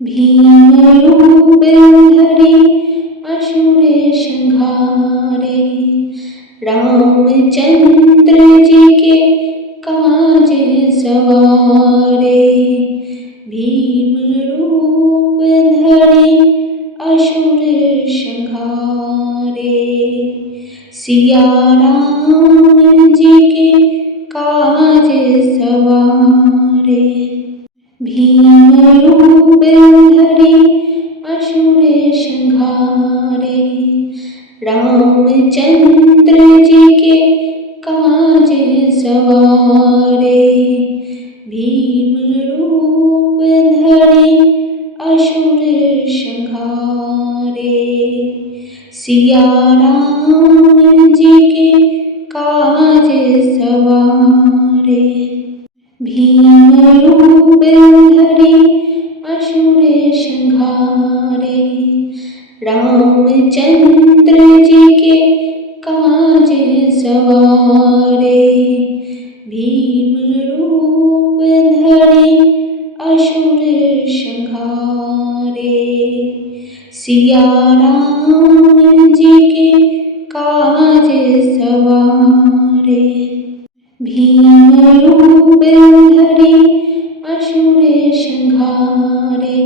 भीम रूप धरे असुर संहारे। रामचंद्र जी के काज सवारे। भीम रूप धरे असुर संहारे। सिया राम जी के काज सवारे। भीम रूप धरे असुर संहारे। रामचंद्र जी के काज सवारे। भीम रूप धरे असुर संहारे। सिया राम जी के काज सवारे। भीम रूप धरे असुर संहारे। रामचंद्र जी के काज सवारे। भीम रूप धरे असुर संहारे। सिया राम जी के काज सवारे। भीम रूप धरे असुर संहारे।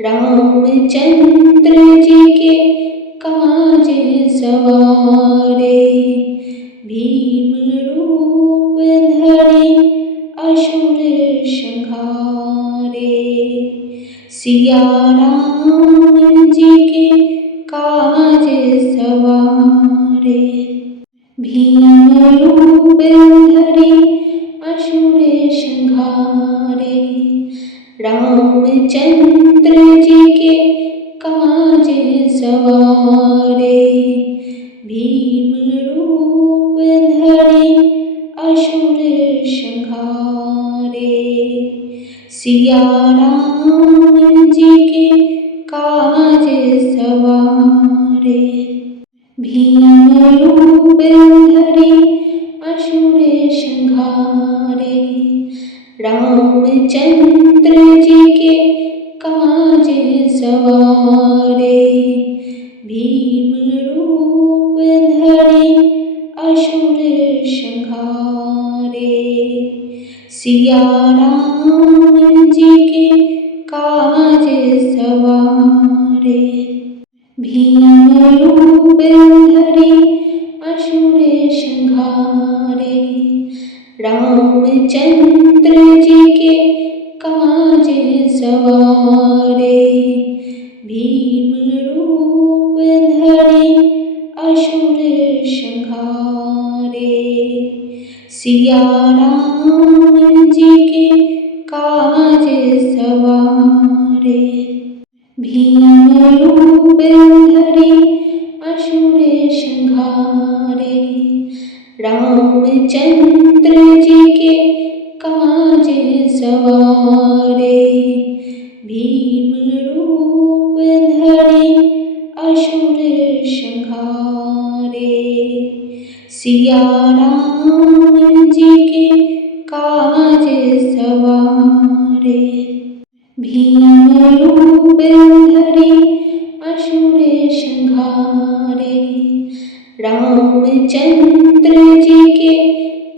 रामचंद्र जी के काज सवारे। भीम रूप धरे असुर संहारे। सिया राम जी के काज सवारे। भीम रूप धरे असुर संहारे। रामचंद्र जी के काज सवारे। भीम रूप धरे असुर संहारे। सिया राम जी के काज सवारे। भीम रूप धरे असुर संहारे। रामचंद्र जी के काज सवारे। भीम रूप धरे असुर संहारे। सिया राम जी के काज सवारे। भीम रूप धरे असुर संहारे। रामचंद्र जी के काज सवारे। भीम रूप धरे असुर संहारे। सिया राम जी के काज सवारे। भीम रूप धरे असुर संहारे। रामचंद्र जी के काज सवारे। भीम रूप धरे असुर संहारे। सिया राम जी के काज सवारे। भीम रूप धरे असुर संहारे। रामचंद्र जी के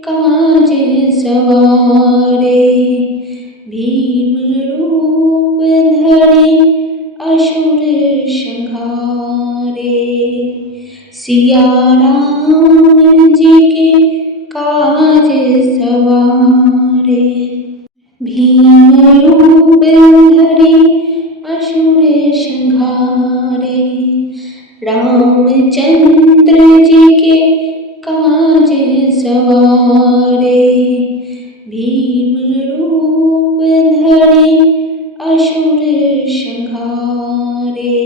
काज सवारे। भीम रूप धरे असुर संहारे। सिया राम जी के काज सवारे। भीम रूप धरे असुर संहारे। रामचंद्र जी के काज सवारे। भीम रूप धरे असुर संहारे।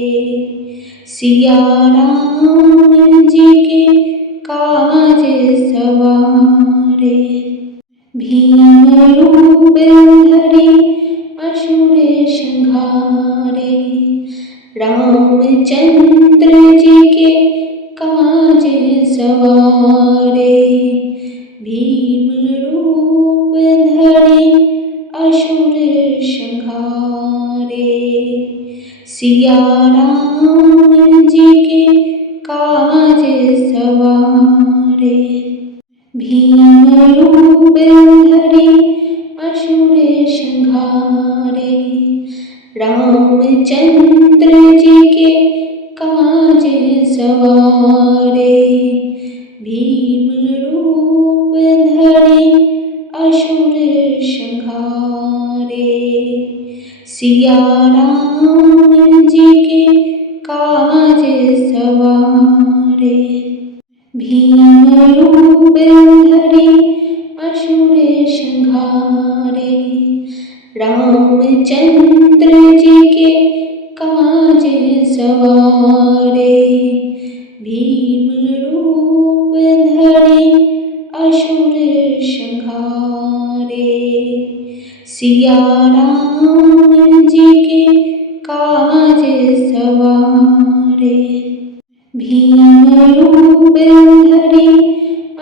सिया राम जी के काज सवारे। भीम रूप धरे असुर संहारे। रामचंद्र जी के काज सवारे। भीम रूप धरे असुर संहारे। सिया राम जी के काज सवारे। भीम रूप धरि असुर संहारे। रामचंद्र जी के काज सवारे। भीम रूप धरि असुर संहारे। सिया राम जी के काज सवारे। भीम रूप धरि असुर संहारे। रामचंद्र जी के काज सवारे। भीम रूप धरि असुर संहारे। सिया राम जी के काज सवारे। भीम रूप धरि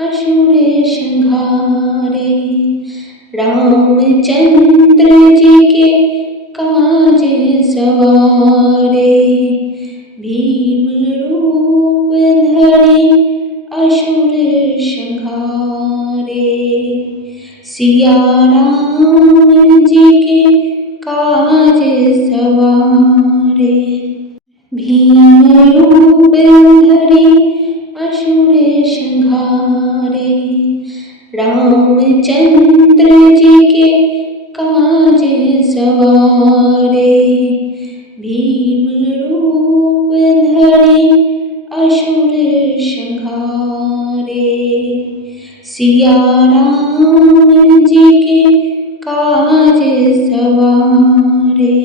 असुर संहारे। रामचंद्र जी के काज सवारे। भीम रूप धरि असुर संहारे। सिया राम जी के काज सवारे। भीम रूप धरि असुर संहारे। रामचंद्र जी के काज सवारे। भीम रूप धरि असुर संहारे। सिया राम जी के काज सवारे।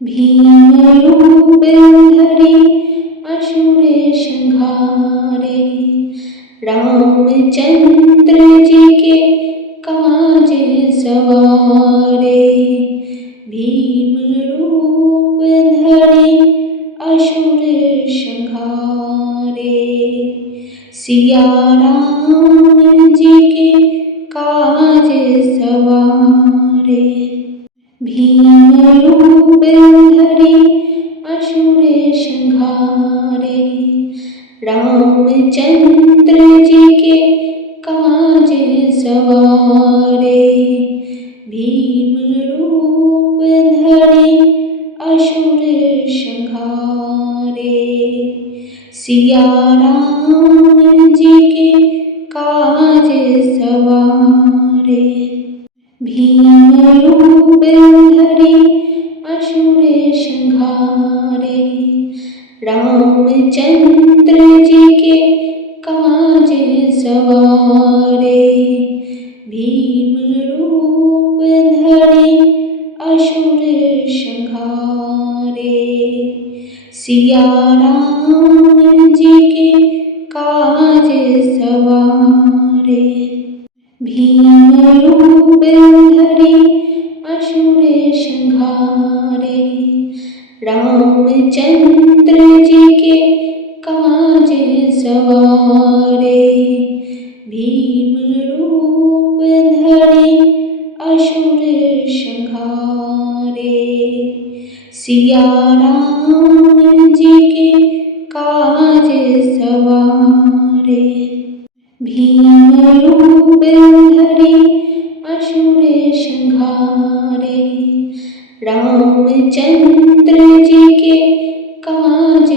भीम रूप धरि असुर संहारे। रामचंद्र जी के काज सवारे। भीम रूप धरि असुर संहारे। सिया राम जी के काज सवारे। भीम रूप धरि असुर संहारे। रामचंद्र जी के काज सवारे। भीम रूप धरि असुर संहारे। सिया राम जी के काज सवारे। भीम रूप धरि असुर संहारे। रामचंद्र जी के काज सवारे। भीम रूप धरि असुर संहारे। सिया राम जी के काज सवारे। भीम रूप धरि असुर संहारे। रामचंद्र जी के काज सवारे। भीम रूप धरि असुर संहारे। सिया राम जी के काज सवारे। भीम रूप धरि असुर संहारे। रामचंद्र जी के काज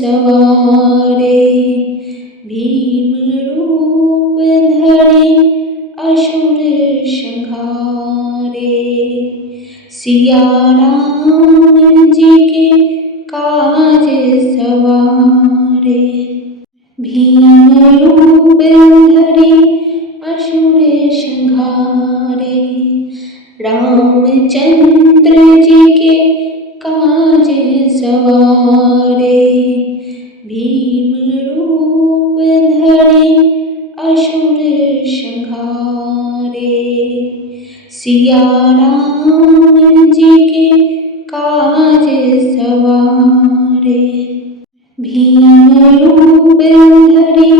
सवारे। भीम रूप धरि असुर संहारे। सिया राम जी के काज सवारे। भीम रूप धरि असुर संहारे। रामचंद्र जी के काज सवारे। भीम रूप धरि असुर संहारे। सिया राम जी के काज सवारे। भीम रूप धरि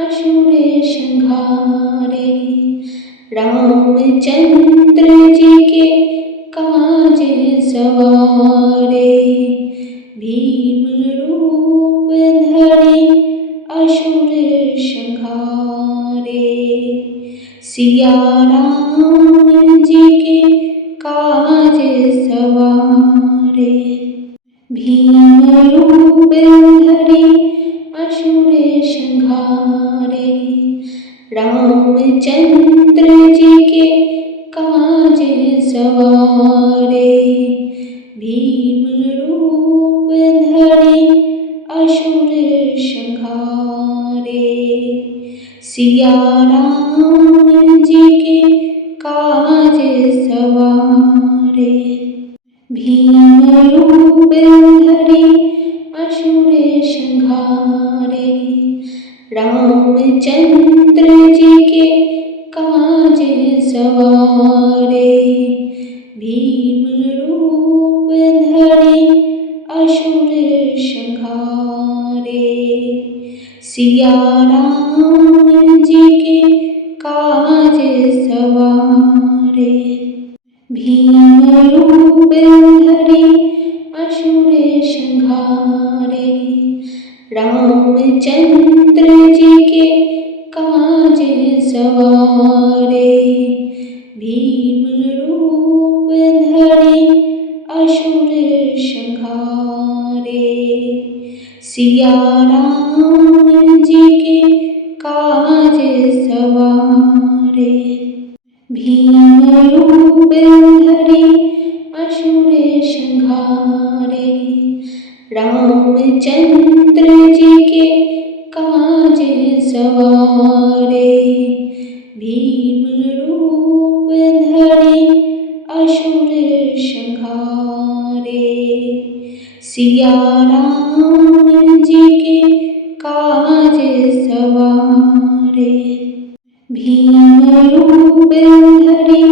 असुर संहारे। रामचंद्र जी के काज सवारे। सिया राम जी के काज सवारे। भीम रूप धरे असुर संहारे। रामचंद्र जी के काज सवारे। भीम रूप धरे असुर संहारे। सिया राम जी के काज सवारे। भीम रूप धरे असुर संहारे। रामचंद्र जी के काज सवारे। भीम रूप धरे असुर संहारे। सिया राम जी के काज सवारे। भीम रूप धरे असुर संहारे। रामचंद्र जी के काज सवारे। भीम रूप धरे असुर संहारे। सिया राम जी के काज सवारे। भीम रूप धरे असुर संहारे। रामचंद्र जी के काज सवारे। भीम रूप धरे असुर संहारे। सिया राम जी के काज सवारे। भीम रूप धरे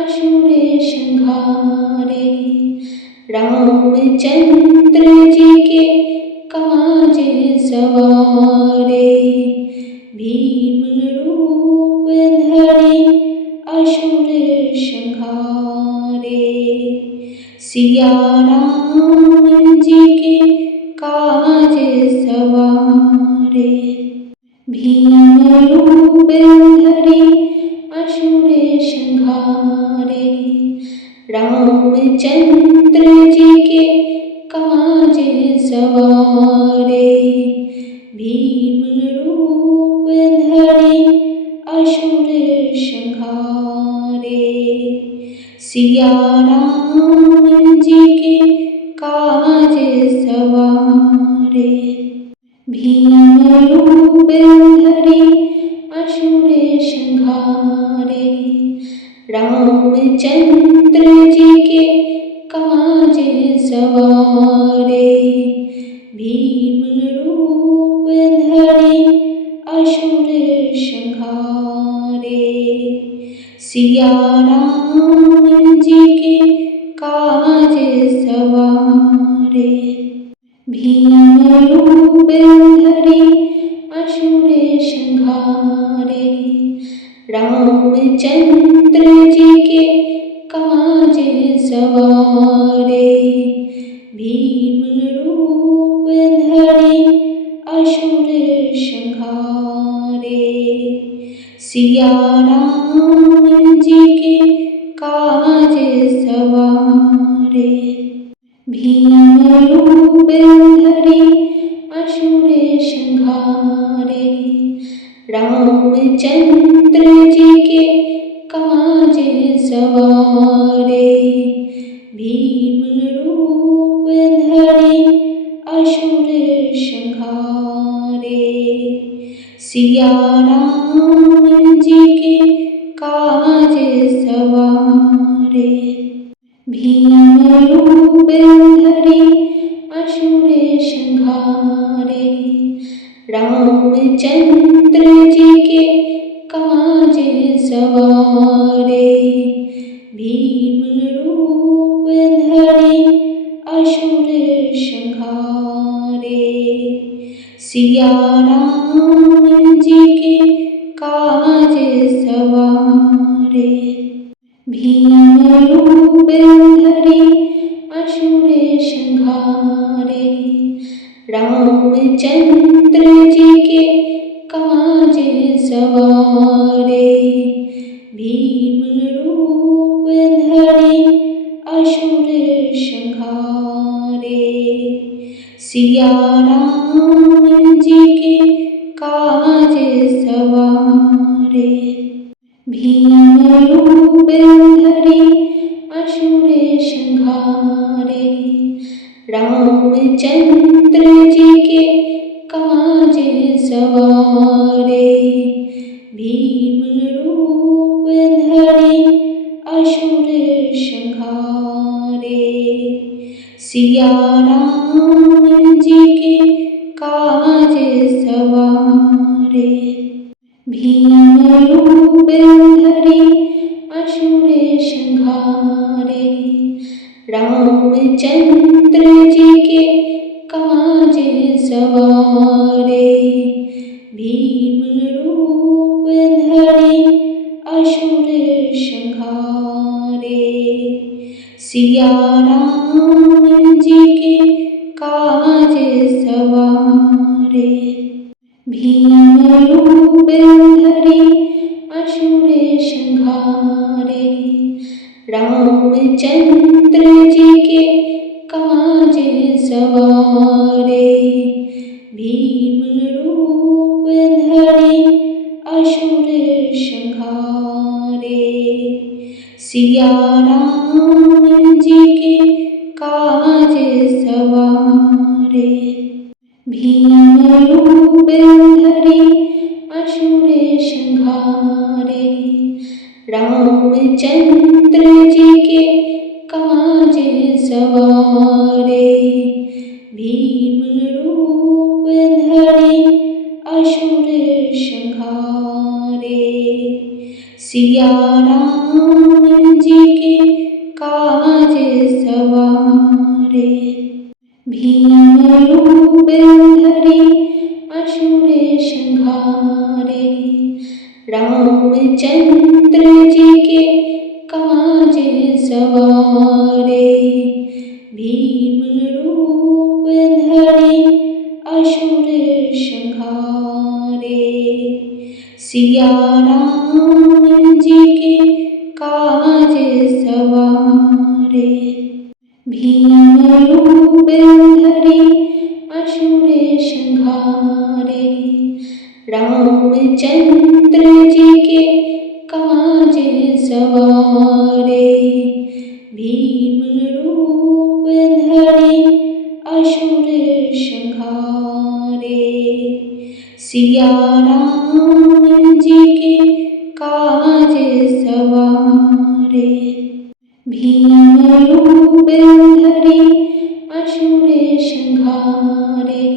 असुर संहारे। रामचंद्र जी के काज सवारे। भीम रूप धरे असुर संहारे। सिया राम जी के काज सवारे। भीम रूप धरे असुर संहारे। रामचंद्र जी के काज सवारे। भीम रूप धरे असुर संहारे। सिया राम जी के काज सवारे। भीम रूप धरे असुर संहारे। रामचंद्र जी के काज सवारे। भीम रूप धरे असुर संहारे। सिया राम जी के काज सवारे। भीम रूप धरे असुर संहारे। रामचंद्र जी के काज सवारे। भीम रूप धरे असुर संहारे। सिया राम जी के काज सवारे। भीम रूप धरे असुर संहारे। रामचंद्र जी के काज सवारे। भीम रूप धरे असुर संहारे। सिया राम जी के काज सवारे। भीम रूप धरे असुर संहारे। रामचंद्र जी के काज सवारे। भीम रूप धरे असुर संहारे। सिया राम जी के काज सवारे। भीम रूप धरे असुर संहारे। रामचंद्र जी के काज सवारे। भीम रूप धरि असुर संहारे। सिया राम जी के काज सवारे। भीम रूप धरि असुर संहारे। रामचंद्र जी के काज सवारे। भीम रूप धरि असुर संहारे। सिया राम जी के काज सवारे। भीम रूप धरि असुर संहारे। रामचंद्र जी के काज सवारे। भीम रूप धरि असुर संहारे। सिया राम जी के काज सवारे। भीम रूप धरि असुर संहारे। रामचंद्र जी के काज सवारे। भीम रूप धरि असुर संहारे। सिया राम जी के काज सवारे। भीम रूप धरि असुर संहारे। रामचंद्र जी के काज सवारे। भीम रूप धरि असुर संहारे। सिया राम जी के काज सवारे। भीम रूप धरि असुर संहारे। रामचंद्र जी के काज सवारे। भीम रूप धरि असुर संहारे। सिया राम जी के काज सवारे। भीम रूप धरि असुर संहारे। रामचंद्र जी के काज सवारे। भीम रूप धरि असुर संहारे। सिया राम जी के काज सवारे। भीम रूप धरि असुर संहारे।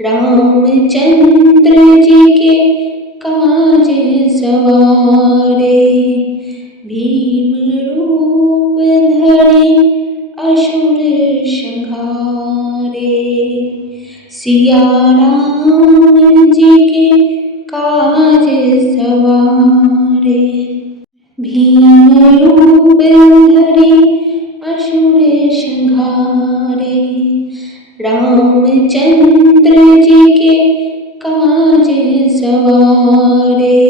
रामचंद्र जी के काज सवारे। भीम रूप धरि असुर संहारे। सिया राम जी के काज सवारे। भीम रूप धरि असुर संहारे। रामचंद्र जी के काज सवारे।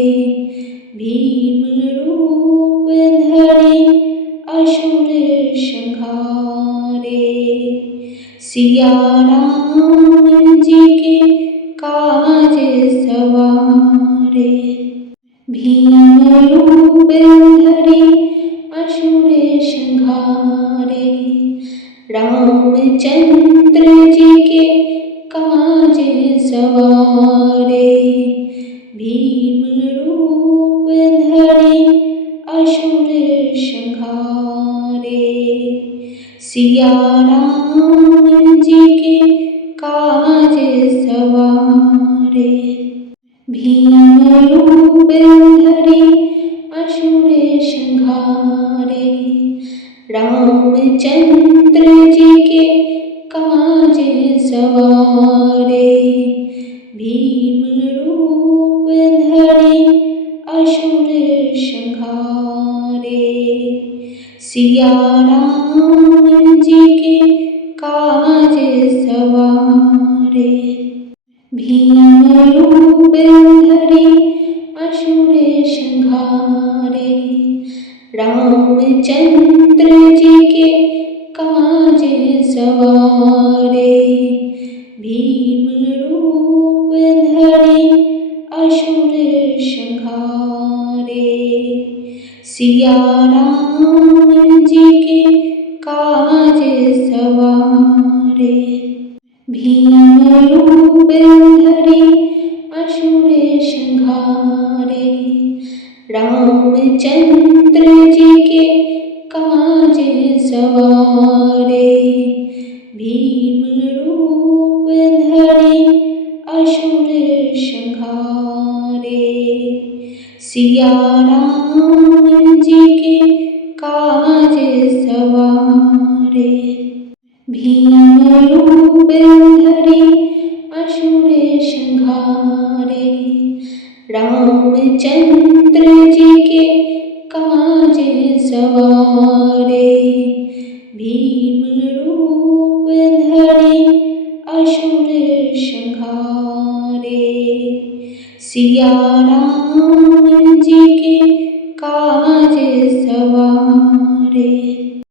भीम रूप धरि असुर संहारे। सिया राम जी के काज सवारे। भीम रूप धरि असुर संहारे। रामचंद्र जी के काज सवारे। भीम रूप धरि असुर संहारे। सिया राम जी के काज सवारे। भीम रूप धरि असुर संहारे। रामचंद्र जी के काज सवारे। भीम रूप धरि असुर संहारे। सिया राम जी के काज सवारे। भीम रूप धरि असुर संहारे। रामचंद्र जी के काज सवारे। भीम रूप धरि असुर संहारे। सिया राम जी के काज सवारे। भीम रूप धरि असुर संहारे। रामचंद्र जी के काज सवारे। भीम रूप धरि असुर संहारे। सिया राम जी के काज सवारे। भीम रूप धरि असुर संहारे। रामचंद्र जी के काज सवारे। भीम रूप धरि असुर संहारे। सिया राम जी के काज सवारे।